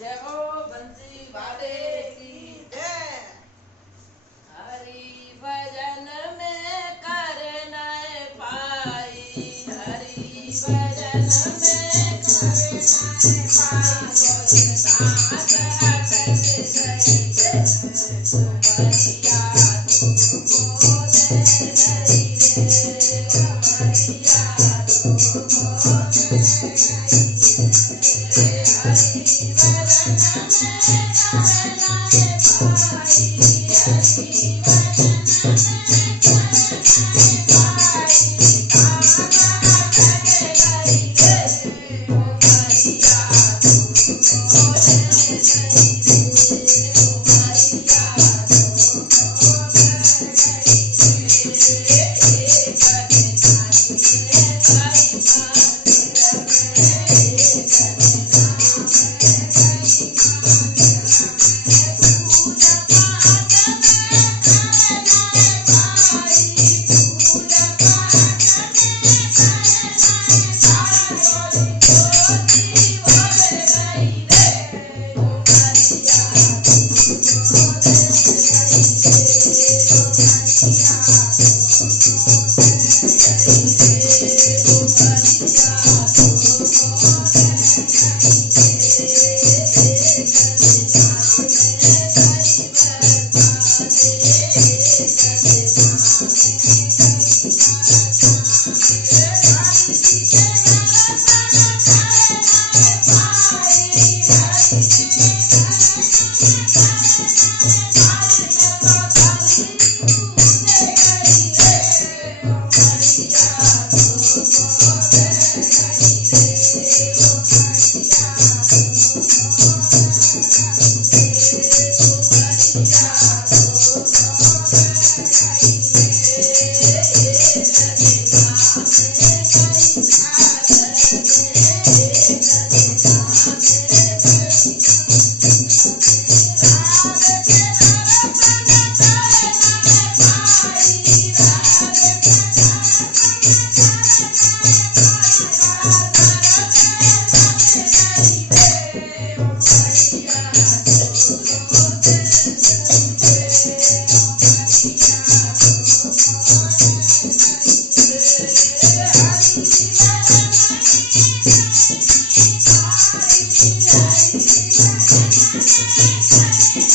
जय हो बंसी वाले की जय। हरि भजन में करना पाई, हरि भजन में करना पाई। साथ अटक गई सुमरिया तुमको दे गई रे, सुमरिया तुमको दे गई रे। हरि भजन में करना पाई, हरि भजन में करना पाई। साथ अटक गई रे, सुमरिया तुमको दे गई रे, सुमरिया तुमको दे गई रे। एक जानी रे गई Thank you.